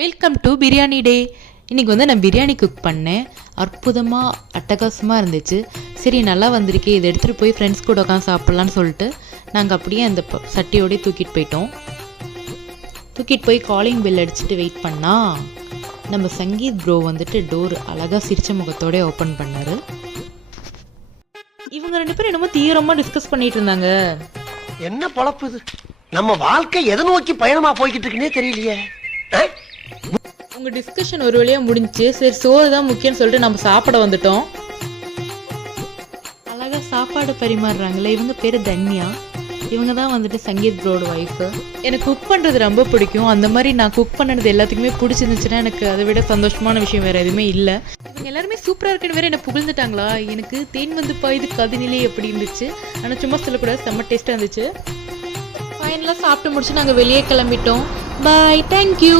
Welcome to biryani டே. இன்றைக்கி வந்து நான் பிரியாணி குக் பண்ணேன். அற்புதமாக அட்டகாசமாக இருந்துச்சு. சரி நல்லா வந்திருக்கே, இதை எடுத்துகிட்டு போய் ஃப்ரெண்ட்ஸ் கூட உட்காந்து சாப்பிட்லான்னு சொல்லிட்டு நாங்கள் அப்படியே அந்த சட்டியோடய தூக்கிட்டு போயிட்டோம். தூக்கிட்டு போய் காலிங் பெல் அடிச்சுட்டு வெயிட் பண்ணால் நம்ம சங்கீத் ப்ரோ வந்துட்டு டோர் அழகாக சிரிச்ச முகத்தோடய ஓப்பன் பண்ணார். இவங்க 2 பேரும் என்னமோ தீவிரமாக டிஸ்கஸ் பண்ணிட்டு இருந்தாங்க. என்ன பொழப்பு இது? நம்ம வாழ்க்கை எதை நோக்கி பயணமா போய்கிட்டு இருக்குன்னே தெரியலையே. உங்கள் டிஸ்கஷன் ஒரு வழியாக முடிஞ்சிச்சு. சரி சோறு தான் முக்கியம்னு சொல்லிட்டு நம்ம சாப்பிட வந்துட்டோம். அழகாக சாப்பாடு பரிமாறுறாங்களே, இவங்க பேர் தன்யா. இவங்க தான் வந்துட்டு சங்கீத் ப்ரோட ஒய்ஃபு. எனக்கு குக் பண்ணுறது ரொம்ப பிடிக்கும். அந்த மாதிரி நான் குக் பண்ணது எல்லாத்துக்குமே பிடிச்சிருந்துச்சுன்னா எனக்கு அதை விட சந்தோஷமான விஷயம் வேறு எதுவுமே இல்லை. இவங்க எல்லாருமே சூப்பராக இருக்குன்னு வேறு என்னை புகழ்ந்துட்டாங்களா. எனக்கு தேன் வந்து பாயுது கதினிலே எப்படி இருந்துச்சு. ஆனால் சும்மா சொல்லக்கூடாது, செம்ம டேஸ்ட்டாக இருந்துச்சு. ஃபைனலாக சாப்பிட்டு முடிச்சு நாங்கள் வெளியே கிளம்பிட்டோம். பாய், தேங்க்யூ.